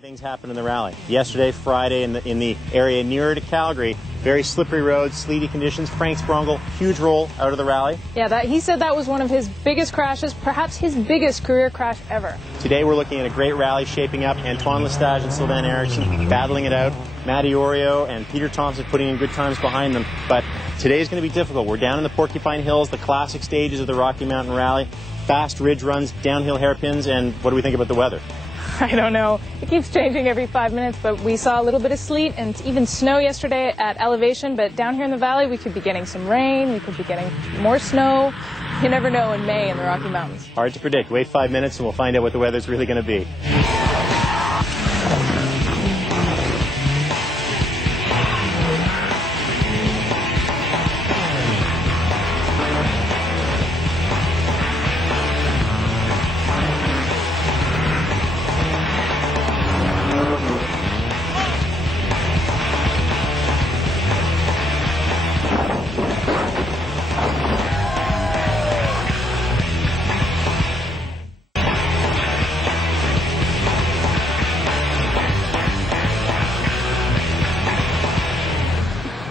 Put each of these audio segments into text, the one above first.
Things happen in the rally. Yesterday, Friday, in the area nearer to Calgary, very slippery roads, sleety conditions. Frank Sprongel, huge roll out of the rally. Yeah, he said that was one of his biggest crashes, perhaps his biggest career crash ever. Today we're looking at a great rally shaping up. Antoine Lestage and Silva Eriksson battling it out. Matty Orio and Peter Thompson putting in good times behind them. But today's going to be difficult. We're down in the Porcupine Hills, the classic stages of the Rocky Mountain Rally. Fast ridge runs, downhill hairpins, and what do we think about the weather? I don't know. It keeps changing every 5 minutes, but we saw a little bit of sleet and even snow yesterday at elevation. But down here in the valley, we could be getting some rain. We could be getting more snow. You never know in May in the Rocky Mountains. Hard to predict. Wait 5 minutes and we'll find out what the weather's really going to be.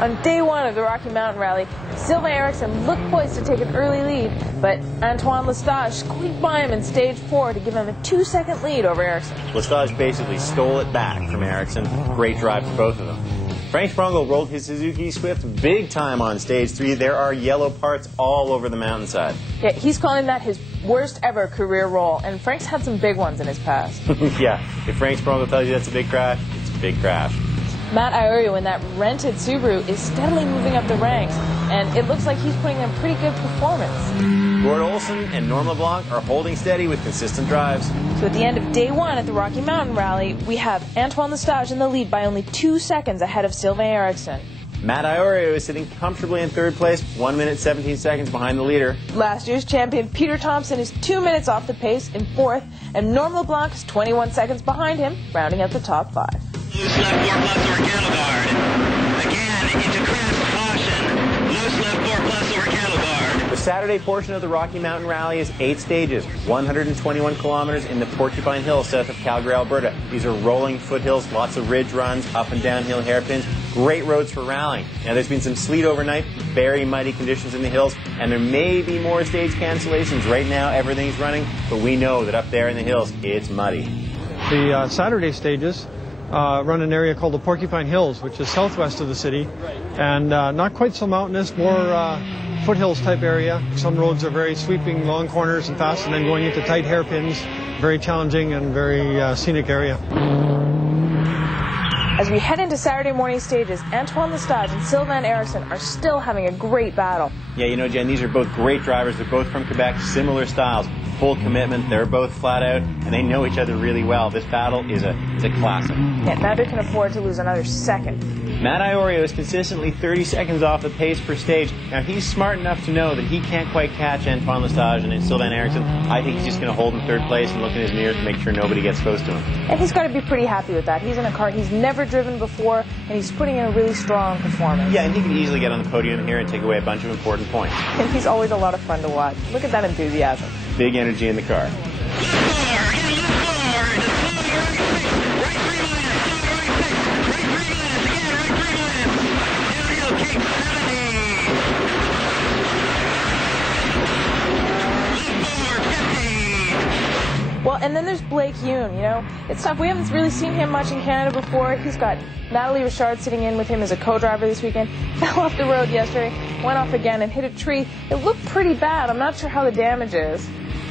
On day one of the Rocky Mountain Rally, Silva Eriksson looked poised to take an early lead, but Antoine Lestage squeaked by him in stage 4 to give him a 2-second lead over Eriksson. Lestage basically stole it back from Eriksson. Great drive for both of them. Frank Sprongel rolled his Suzuki Swift big time on stage 3. There are yellow parts all over the mountainside. Yeah, he's calling that his worst ever career roll, and Frank's had some big ones in his past. Yeah, if Frank Sprongel tells you that's a big crash, it's a big crash. Matt Iorio in that rented Subaru is steadily moving up the ranks, and it looks like he's putting in a pretty good performance. Gord Olson and Norm LeBlanc are holding steady with consistent drives. So at the end of day 1 at the Rocky Mountain Rally, we have Antoine Lestage in the lead by only 2 seconds ahead of Silva Eriksson. Matt Iorio is sitting comfortably in 3rd place, 1 minute 17 seconds behind the leader. Last year's champion Peter Thompson is 2 minutes off the pace in 4th, and Norm LeBlanc is 21 seconds behind him, rounding out the top 5. Loose left 4 plus over cattle guard. Again, into crash caution. Loose left 4 plus over cattle guard. The Saturday portion of the Rocky Mountain Rally is 8 stages, 121 kilometers in the Porcupine Hills south of Calgary, Alberta. These are rolling foothills, lots of ridge runs, up and downhill hairpins. Great roads for rallying. Now there's been some sleet overnight, very muddy conditions in the hills, and there may be more stage cancellations. Right now everything's running, but we know that up there in the hills, it's muddy. The Saturday stages run an area called the Porcupine Hills, which is southwest of the city, and not quite so mountainous, more foothills type area. Some roads are very sweeping, long corners and fast, and then going into tight hairpins. Very challenging and very scenic area. As we head into Saturday morning stages, Antoine Lestage and Silva Eriksson are still having a great battle. Yeah, you know, Jen, these are both great drivers. They're both from Quebec, similar styles, full commitment. They're both flat out, and they know each other really well. This battle is a classic. Yeah, neither can afford to lose another second. Matt Iorio is consistently 30 seconds off the pace per stage. Now, he's smart enough to know that he can't quite catch Antoine Lestage and Silva Eriksson. I think he's just going to hold in 3rd place and look in his mirror to make sure nobody gets close to him. And he's got to be pretty happy with that. He's in a car he's never driven before, and he's putting in a really strong performance. Yeah, and he could easily get on the podium here and take away a bunch of important points. And he's always a lot of fun to watch. Look at that enthusiasm. Big energy in the car. Well, and then there's Blake Yoon, you know. It's tough. We haven't really seen him much in Canada before. He's got Natalie Richard sitting in with him as a co-driver this weekend. Fell off the road yesterday, went off again and hit a tree. It looked pretty bad. I'm not sure how the damage is.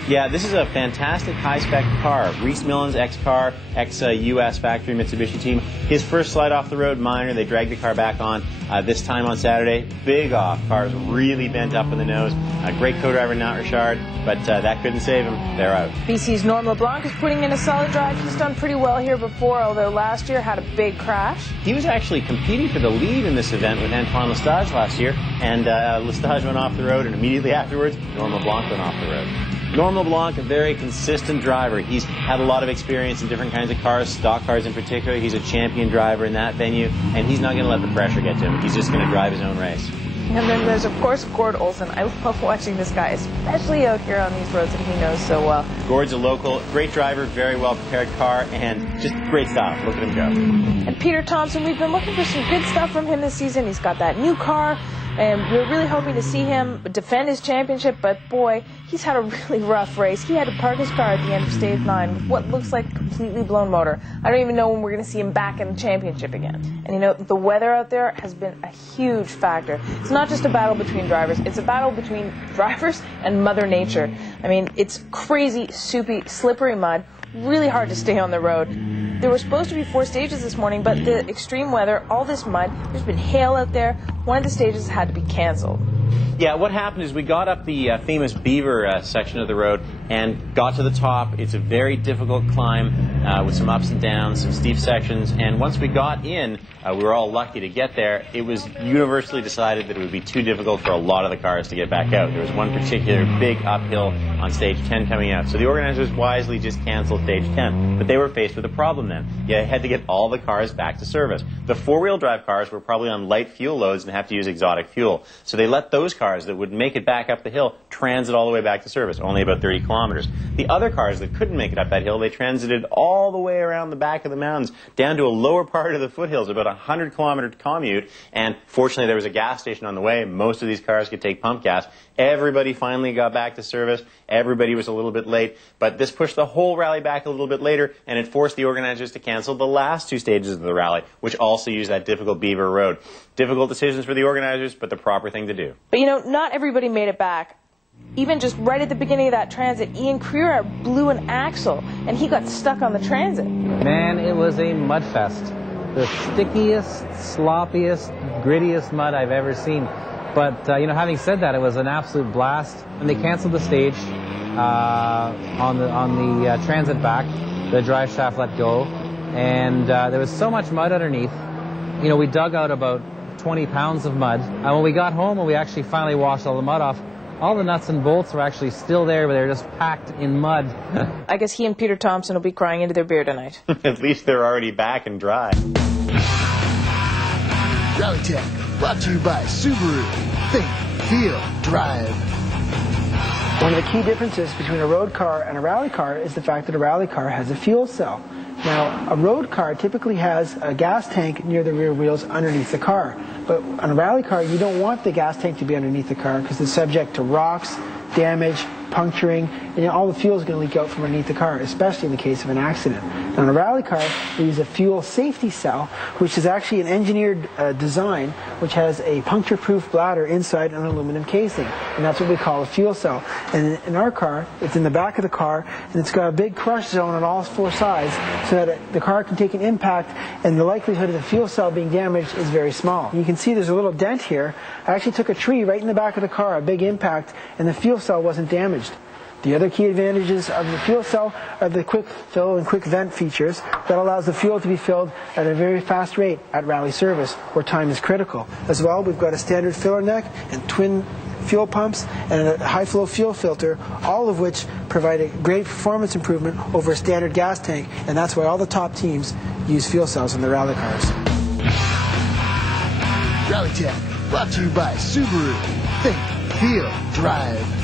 Yeah, this is a fantastic high-spec car. Reese Millen's ex-car, ex-U.S. factory Mitsubishi team. His first slide off the road, minor. They dragged the car back on this time on Saturday. Big off. Car's really bent up in the nose. Great co-driver, Nat Richard, but that couldn't save him. They're out. BC's Norm LeBlanc is putting in a solid drive. He's done pretty well here before, although last year had a big crash. He was actually competing for the lead in this event with Antoine Lestage last year, and Lestage went off the road, and immediately afterwards, Norm LeBlanc went off the road. Norm LeBlanc, a very consistent driver. He's had a lot of experience in different kinds of cars, stock cars in particular. He's a champion driver in that venue, and he's not going to let the pressure get to him. He's just going to drive his own race. And then there's, of course, Gord Olson. I love watching this guy, especially out here on these roads that he knows so well. Gord's a local, great driver, very well-prepared car, and just great stuff. Look at him go. And Peter Thompson, we've been looking for some good stuff from him this season. He's got that new car, and we're really hoping to see him defend his championship, but boy, he's had a really rough race. He had to park his car at the end of stage 9 with what looks like a completely blown motor. I don't even know when we're going to see him back in the championship again. And you know, the weather out there has been a huge factor. It's not just a battle between drivers, it's a battle between drivers and Mother Nature. I mean, it's crazy, soupy, slippery mud, really hard to stay on the road. There were supposed to be 4 stages this morning, but the extreme weather, all this mud, there's been hail out there. One of the stages had to be canceled. Yeah, what happened is we got up the famous Beaver section of the road and got to the top. It's a very difficult climb with some ups and downs, some steep sections, and once we got in, we were all lucky to get there. It was universally decided that it would be too difficult for a lot of the cars to get back out. There was one particular big uphill on stage 10 coming out, so the organizers wisely just canceled stage 10. But they were faced with a problem then. You had to get all the cars back to service. The four-wheel drive cars were probably on light fuel loads and have to use exotic fuel, so they let those cars that would make it back up the hill transit all the way back to service, only about 30 kilometers. The other cars that couldn't make it up that hill, they transited all the way around the back of the mountains down to a lower part of the foothills, about a 100-kilometer commute, and fortunately there was a gas station on the way. Most of these cars could take pump gas. Everybody finally got back to service. Everybody was a little bit late, but this pushed the whole rally back a little bit later, and it forced the organizers to cancel the last 2 stages of the rally, which also used that difficult Beaver Road. Difficult decisions for the organizers, but the proper thing to do. But you know, not everybody made it back. Even just right at the beginning of that transit, Ian Creer blew an axle, and he got stuck on the transit. Man, it was a mud fest. The stickiest, sloppiest, grittiest mud I've ever seen. But, you know, having said that, it was an absolute blast. When they canceled the stage on the transit back, the drive shaft let go, and there was so much mud underneath. You know, we dug out about 20 pounds of mud. And when we got home and we actually finally washed all the mud off, all the nuts and bolts were actually still there, but they were just packed in mud. I guess he and Peter Thompson will be crying into their beer tonight. At least they're already back and dry. Rally Tech, brought to you by Subaru. Think, feel, drive. One of the key differences between a road car and a rally car is the fact that a rally car has a fuel cell. Now, a road car typically has a gas tank near the rear wheels underneath the car. But on a rally car, you don't want the gas tank to be underneath the car because it's subject to rocks, damage, puncturing, and all the fuel is going to leak out from underneath the car, especially in the case of an accident. Now, on a rally car, we use a fuel safety cell, which is actually an engineered design, which has a puncture-proof bladder inside an aluminum casing, and that's what we call a fuel cell. And in our car, it's in the back of the car, and it's got a big crush zone on all 4 sides, so that the car can take an impact, and the likelihood of the fuel cell being damaged is very small. You can see there's a little dent here. I actually took a tree right in the back of the car, a big impact, and the fuel cell wasn't damaged. The other key advantages of the fuel cell are the quick fill and quick vent features that allows the fuel to be filled at a very fast rate at rally service, where time is critical. As well, we've got a standard filler neck and twin fuel pumps and a high flow fuel filter, all of which provide a great performance improvement over a standard gas tank, and that's why all the top teams use fuel cells in their rally cars. Rally Tech, brought to you by Subaru. Think, feel, drive.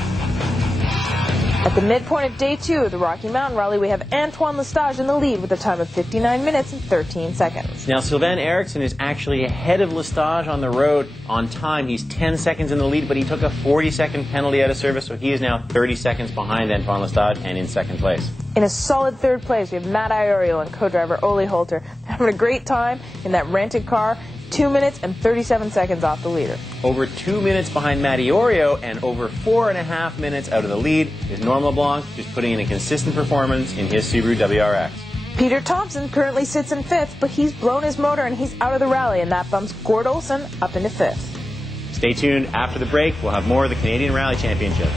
At the midpoint of day 2 of the Rocky Mountain Rally, we have Antoine Lestage in the lead with a time of 59 minutes and 13 seconds. Now, Sylvain Eriksson is actually ahead of Lestage on the road on time. He's 10 seconds in the lead, but he took a 40-second penalty out of service, so he is now 30 seconds behind Antoine Lestage and in second place. In a solid 3rd place, we have Matt Iorio and co-driver Ole Holter having a great time in that rented car. 2 minutes and 37 seconds off the leader. Over 2 minutes behind Matt Iorio and over 4.5 minutes out of the lead is Norm LeBlanc, who's putting in a consistent performance in his Subaru WRX. Peter Thompson currently sits in 5th, but he's blown his motor and he's out of the rally, and that bumps Gord Olson up into 5th. Stay tuned. After the break, we'll have more of the Canadian Rally Championship.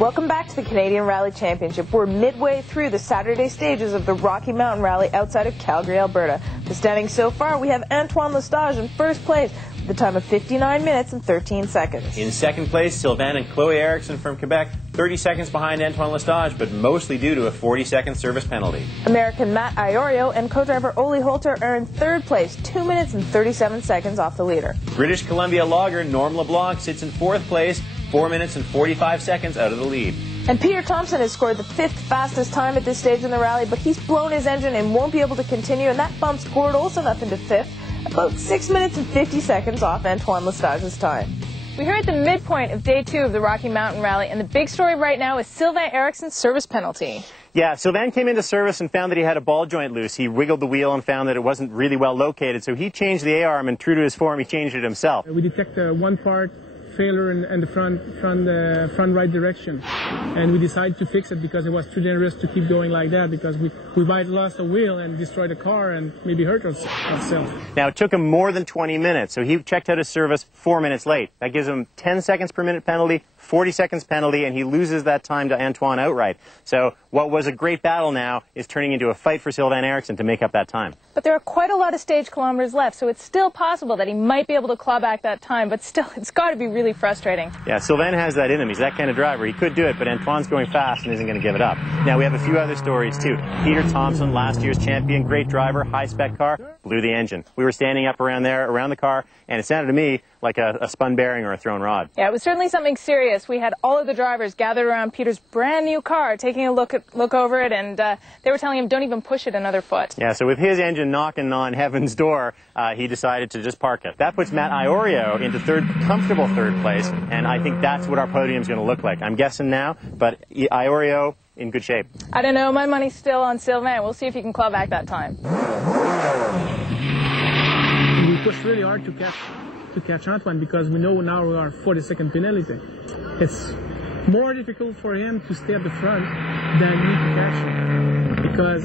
Welcome back to the Canadian Rally Championship. We're midway through the Saturday stages of the Rocky Mountain Rally outside of Calgary, Alberta. The standings so far, we have Antoine Lestage in 1st place, the time of 59 minutes and 13 seconds. In second place, Sylvain and Chloe Eriksson from Quebec, 30 seconds behind Antoine Lestage, but mostly due to a 40-second service penalty. American Matt Iorio and co-driver Ole Holter are in third place, 2 minutes and 37 seconds off the leader. British Columbia logger Norm LeBlanc sits in fourth place, 4 minutes and 45 seconds out of the lead. And Peter Thompson has scored the 5th fastest time at this stage in the rally, but he's blown his engine and won't be able to continue, and that bumps Gord Olsen up into 5th, about 6 minutes and 50 seconds off Antoine Lestage's time. We're here at the midpoint of day 2 of the Rocky Mountain Rally, and the big story right now is Sylvain Eriksson's service penalty. Yeah, Sylvain came into service and found that he had a ball joint loose. He wiggled the wheel and found that it wasn't really well located, so he changed the A-arm, and true to his form, he changed it himself. We detect one part failure in the front right direction, and we decided to fix it because it was too dangerous to keep going like that, because we might lost a wheel and destroy the car and maybe hurt ourselves. Now, it took him more than 20 minutes, so he checked out his service 4 minutes late. That gives him 10 seconds per minute penalty, 40 seconds penalty, and he loses that time to Antoine outright. So what was a great battle now is turning into a fight for Sylvain Eriksson to make up that time. But there are quite a lot of stage kilometers left, so it's still possible that he might be able to claw back that time, but still, it's got to be really frustrating. Yeah, Sylvain has that in him. He's that kind of driver. He could do it, but Antoine's going fast and isn't going to give it up. Now, we have a few other stories, too. Peter Thompson, last year's champion, great driver, high-spec car, blew the engine. We were standing up around the car, and it sounded to me like a spun bearing or a thrown rod. Yeah, it was certainly something serious. We had all of the drivers gathered around Peter's brand new car, taking a look over it, and they were telling him, don't even push it another foot. Yeah, so with his engine knocking on heaven's door, he decided to just park it. That puts Matt Iorio into comfortable third place, and I think that's what our podium's going to look like. I'm guessing now, but Iorio in good shape. I don't know, my money's still on Sylvain. We'll see if he can claw back that time. We pushed really hard to catch Antoine because we know now we are 40-second penalty. It's more difficult for him to stay at the front than me to catch him, because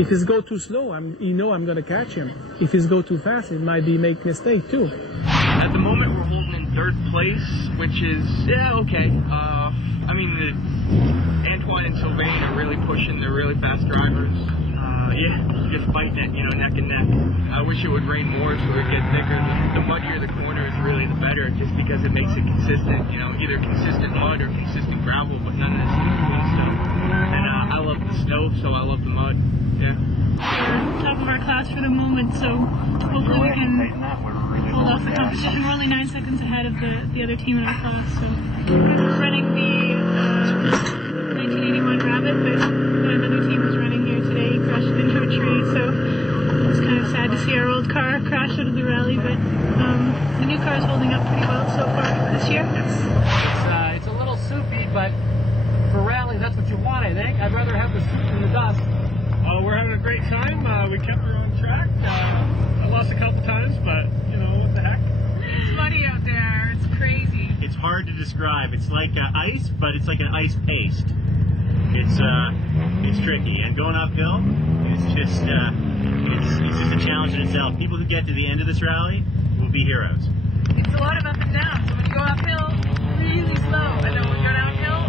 if he go too slow, I'm going to catch him. If he go too fast, it might be make mistake too. At the moment, we're holding in third place, which is okay. I mean, Antoine and Sylvain are really pushing. They're really fast drivers. Just fighting it, neck and neck. I wish it would rain more so it gets thicker. The muddier the corner is really the better, just because it makes it consistent. Either consistent mud or consistent gravel, but none of this in-between stuff. And I love the snow, so I love the mud. Yeah. We're top of our class for the moment, so hopefully we can hold off the competition. We're only 9 seconds ahead of the other team in our class, so we're running the 1981 Rabbit, but another team was running here today. He crashed into a tree, so it's kind of sad to see our old car crash out of the rally, but the new car is holding up pretty well so far this year. It's a little soupy, but for rally, that's what you want, I think. I'd rather have the soup than the dust. We're having a great time. We kept her on track. I lost a couple times, but what the heck? It's muddy out there. It's crazy. It's hard to describe. It's like ice, but it's like an ice paste. It's tricky, and going uphill, it's just a challenge in itself. People who get to the end of this rally will be heroes. It's a lot of up and down. So when you go uphill, really slow, and then when we go downhill,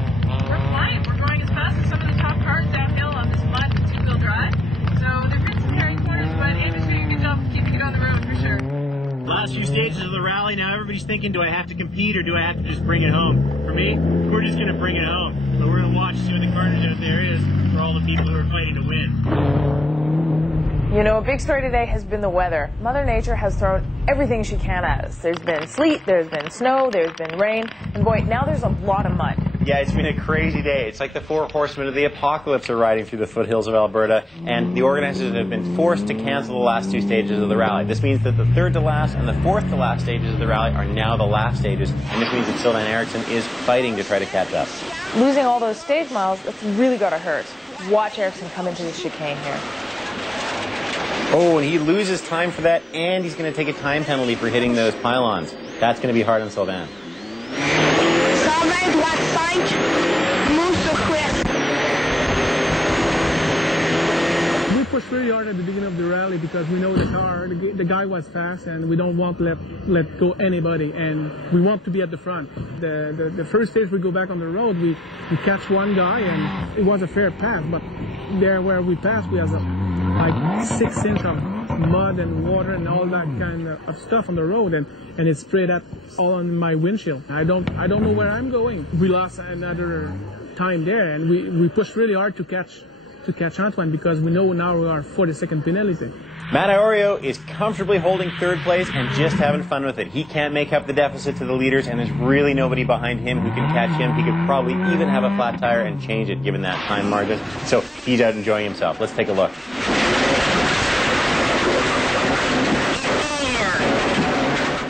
we're flying. We're going as fast as some of the top cars downhill on this mud and two-wheel drive. So there've been some hairy corners, but Andrew's doing a good job of keeping it on the road for sure. Last few stages of the rally, now everybody's thinking, do I have to compete or do I have to just bring it home? For me, we're just going to bring it home. But we're going to watch, see what the carnage out there is for all the people who are fighting to win. A big story today has been the weather. Mother Nature has thrown everything she can at us. There's been sleet, there's been snow, there's been rain, and boy, now there's a lot of mud. Yeah, it's been a crazy day. It's like the 4 horsemen of the apocalypse are riding through the foothills of Alberta, and the organizers have been forced to cancel the last 2 stages of the rally. This means that the 3rd to last and the 4th to last stages of the rally are now the last stages, and this means that Sylvain Eriksson is fighting to try to catch up. Losing all those stage miles, that's really got to hurt. Watch Eriksson come into the chicane here. Oh, and he loses time for that, and he's going to take a time penalty for hitting those pylons. That's going to be hard on Sylvain. Sylvain doit 5, move sur quick. We pushed really hard at the beginning of the rally because we know the car, the guy was fast, and we don't want to let go anybody, and we want to be at the front. The first stage we go back on the road, we catch one guy, and it was a fair pass, but there where we passed, we have like 6 inches of mud and water and all that kind of stuff on the road, and it sprayed that all on my windshield. I don't know where I'm going. We lost another time there, and we pushed really hard to catch Antoine because we know now we are 40-second penalty. Matt Iorio is comfortably holding third place and just having fun with it. He can't make up the deficit to the leaders, and there's really nobody behind him who can catch him. He could probably even have a flat tire and change it given that time margin. So he's out enjoying himself. Let's take a look.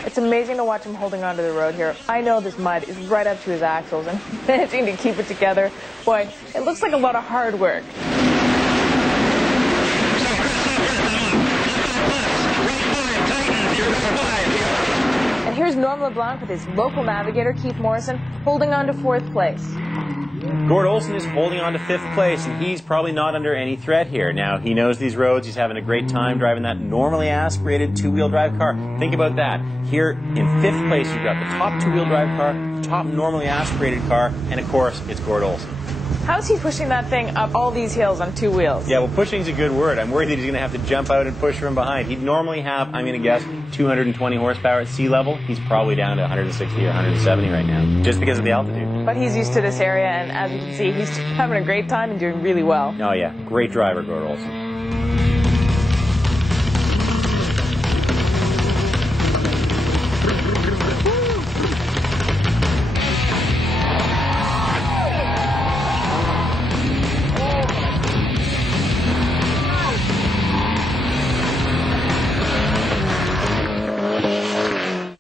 It's amazing to watch him holding onto the road here. I know this mud is right up to his axles and managing to keep it together. Boy, it looks like a lot of hard work. And here's Norm LeBlanc with his local navigator, Keith Morrison, holding on to fourth place. Gord Olson is holding on to fifth place, and he's probably not under any threat here. Now, he knows these roads. He's having a great time driving that normally aspirated two-wheel drive car. Think about that. Here in fifth place, you've got the top two-wheel drive car, top normally aspirated car, and of course, it's Gord Olson. How's he pushing that thing up all these hills on two wheels? Yeah, well, pushing's a good word. I'm worried that he's going to have to jump out and push from behind. He'd normally have, I'm going to guess, 220 horsepower at sea level. He's probably down to 160 or 170 right now, just because of the altitude. But he's used to this area, and as you can see, he's having a great time and doing really well. Oh, yeah. Great driver, Gord Olson.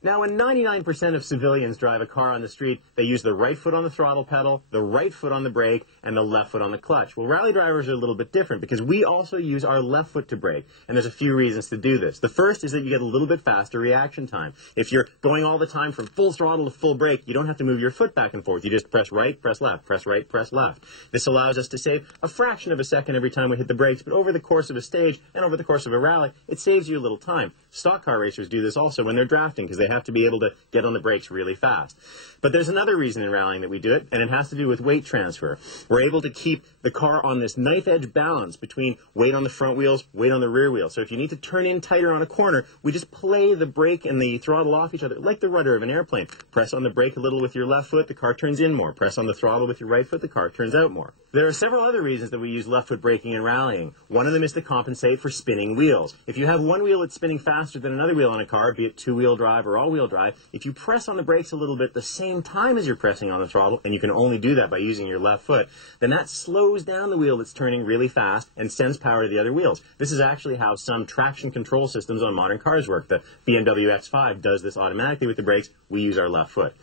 Now, when 99% of civilians drive a car on the street, they use the right foot on the throttle pedal, the right foot on the brake, and the left foot on the clutch. Well, rally drivers are a little bit different because we also use our left foot to brake, and there's a few reasons to do this. The first is that you get a little bit faster reaction time. If you're going all the time from full throttle to full brake, you don't have to move your foot back and forth. You just press right, press left, press right, press left. This allows us to save a fraction of a second every time we hit the brakes, but over the course of a stage and over the course of a rally, it saves you a little time. Stock car racers do this also when they're drafting because they have to be able to get on the brakes really fast. But there's another reason in rallying that we do it, and it has to do with weight transfer. We're able to keep the car on this knife-edge balance between weight on the front wheels, weight on the rear wheels. So if you need to turn in tighter on a corner, we just play the brake and the throttle off each other like the rudder of an airplane. Press on the brake a little with your left foot, the car turns in more. Press on the throttle with your right foot, the car turns out more. There are several other reasons that we use left foot braking in rallying. One of them is to compensate for spinning wheels. If you have one wheel that's spinning faster than another wheel on a car, be it two-wheel drive or all-wheel drive, if you press on the brakes a little bit at the same time as you're pressing on the throttle, and you can only do that by using your left foot, then that slows down the wheel that's turning really fast and sends power to the other wheels. This is actually how some traction control systems on modern cars work. The BMW X5 does this automatically with the brakes. We use our left foot.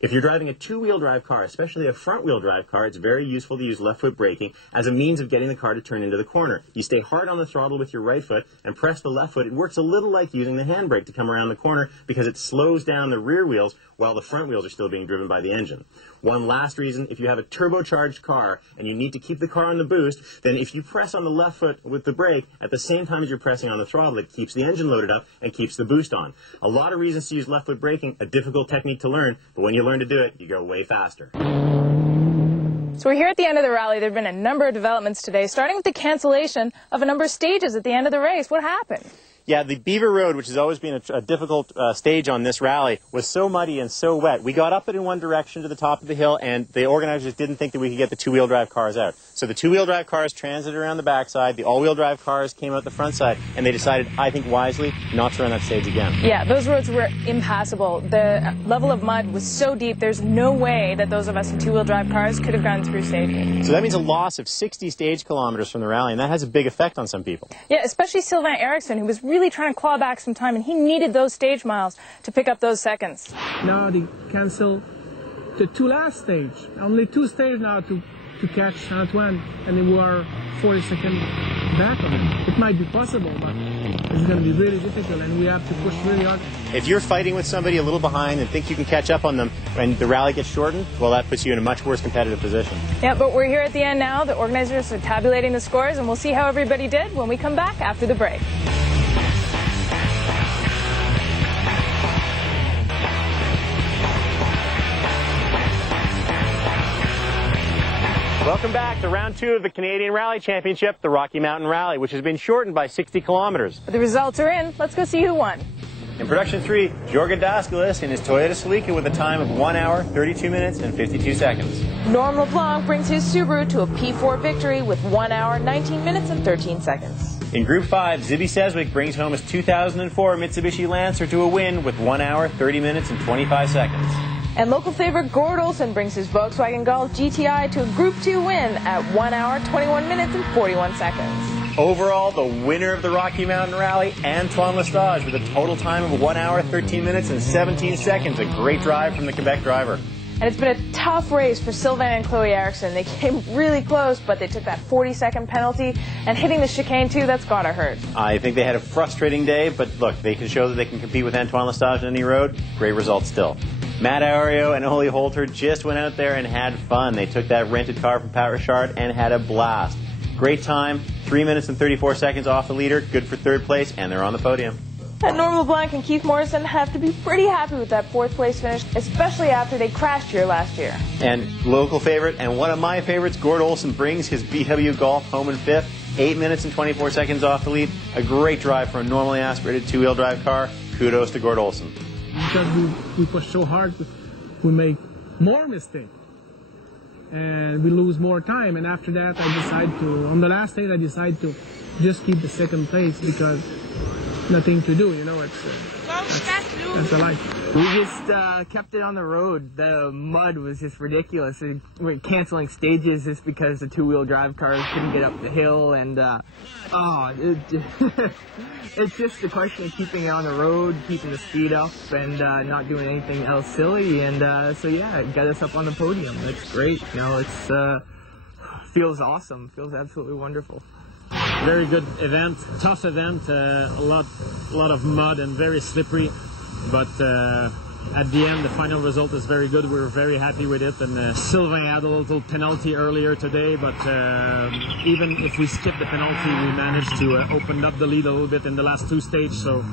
If you're driving a two-wheel drive car, especially a front-wheel drive car, it's very useful to use left foot braking as a means of getting the car to turn into the corner. You stay hard on the throttle with your right foot and press the left foot. It works a little like using the handbrake to come around the corner because it slows down the rear wheels while the front wheels are still being driven by the engine. One last reason, if you have a turbocharged car and you need to keep the car on the boost, then if you press on the left foot with the brake at the same time as you're pressing on the throttle, it keeps the engine loaded up and keeps the boost on. A lot of reasons to use left foot braking, a difficult technique to learn, but when you learn to do it, you go way faster. So we're here at the end of the rally. There have been a number of developments today, starting with the cancellation of a number of stages at the end of the race. What happened? Yeah, the Beaver Road, which has always been a difficult stage on this rally, was so muddy and so wet. We got up it in one direction to the top of the hill, and the organizers didn't think that we could get the two-wheel drive cars out. So the two-wheel drive cars transited around the backside, the all-wheel drive cars came out the front side, and they decided, I think wisely, not to run that stage again. Yeah, those roads were impassable. The level of mud was so deep, there's no way that those of us in two-wheel drive cars could have gone through safely. So that means a loss of 60 stage kilometers from the rally, and that has a big effect on some people. Yeah, especially Silva and Eriksson, who was really trying to claw back some time, and he needed those stage miles to pick up those seconds. Now they cancel the two last stage. Only two stages now to catch Antoine, and then we are 40 seconds back on it. It might be possible, but it's going to be really difficult, and we have to push really hard. If you're fighting with somebody a little behind and think you can catch up on them when the rally gets shortened, well, that puts you in a much worse competitive position. Yeah, but we're here at the end now. The organizers are tabulating the scores, and we'll see how everybody did when we come back after the break. Welcome back to round 2 of the Canadian Rally Championship, the Rocky Mountain Rally, which has been shortened by 60 kilometers. But the results are in. Let's go see who won. In production 3, Jorgen Daskalis in his Toyota Celica with a time of 1 hour, 32 minutes, and 52 seconds. Norm LeBlanc brings his Subaru to a P4 victory with 1 hour, 19 minutes, and 13 seconds. In Group 5, Zibby Sedgwick brings home his 2004 Mitsubishi Lancer to a win with 1 hour, 30 minutes, and 25 seconds. And local favorite Gord Olson brings his Volkswagen Golf GTI to a Group 2 win at 1 hour, 21 minutes, and 41 seconds. Overall, the winner of the Rocky Mountain Rally, Antoine Lestage, with a total time of 1 hour, 13 minutes, and 17 seconds. A great drive from the Quebec driver. And it's been a tough race for Silva and Chloe Eriksson. They came really close, but they took that 40-second penalty, and hitting the chicane too, that's gotta hurt. I think they had a frustrating day, but look, they can show that they can compete with Antoine Lestage on any road. Great result still. Matt Ario and Ole Holter just went out there and had fun. They took that rented car from Pat Richard and had a blast. Great time, 3 minutes and 34 seconds off the leader, good for 3rd place, and they're on the podium. And Norm LeBlanc and Keith Morrison have to be pretty happy with that 4th place finish, especially after they crashed here last year. And local favorite, and one of my favorites, Gord Olson brings his VW Golf home in 5th, 8 minutes and 24 seconds off the lead. A great drive for a normally aspirated 2-wheel drive car. Kudos to Gord Olson. Because we push so hard, we make more mistakes. And we lose more time. And after that, on the last day, I decide to just keep the 2nd place because nothing to do, you know, that's a life. We just kept it on the road. The mud was just ridiculous. We're canceling stages just because the 2-wheel drive cars couldn't get up the hill, and it's just a question of keeping it on the road, keeping the speed up, and not doing anything else silly. And so yeah, it got us up on the podium. That's great. You know, it's feels awesome. Feels absolutely wonderful. Very good event, tough event, a lot of mud and very slippery, but at the end the final result is very good. We were very happy with it, and Silva had a little penalty earlier today, but even if we skipped the penalty, we managed to open up the lead a little bit in the last 2 stages, so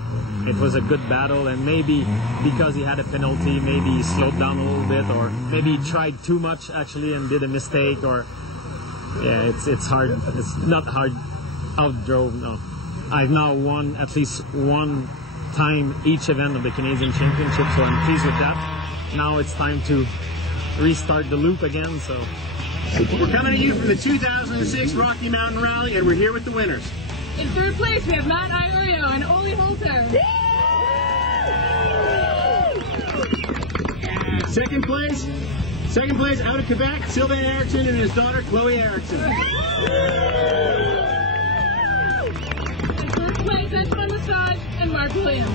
it was a good battle. And maybe because he had a penalty, maybe he slowed down a little bit, or maybe he tried too much actually and did a mistake, or yeah, it's hard. It's not hard. Outdrove. No, I've now won at least 1 time each event of the Canadian Championship, so I'm pleased with that. Now it's time to restart the loop again. So we're coming to you from the 2006 Rocky Mountain Rally, and we're here with the winners. In 3rd place, we have Matt Iorio and Ole Holter. Second place out of Quebec, Silva Eriksson and his daughter Chloe Eriksson. In 3rd place, Antoine Lestage and Mark Williams.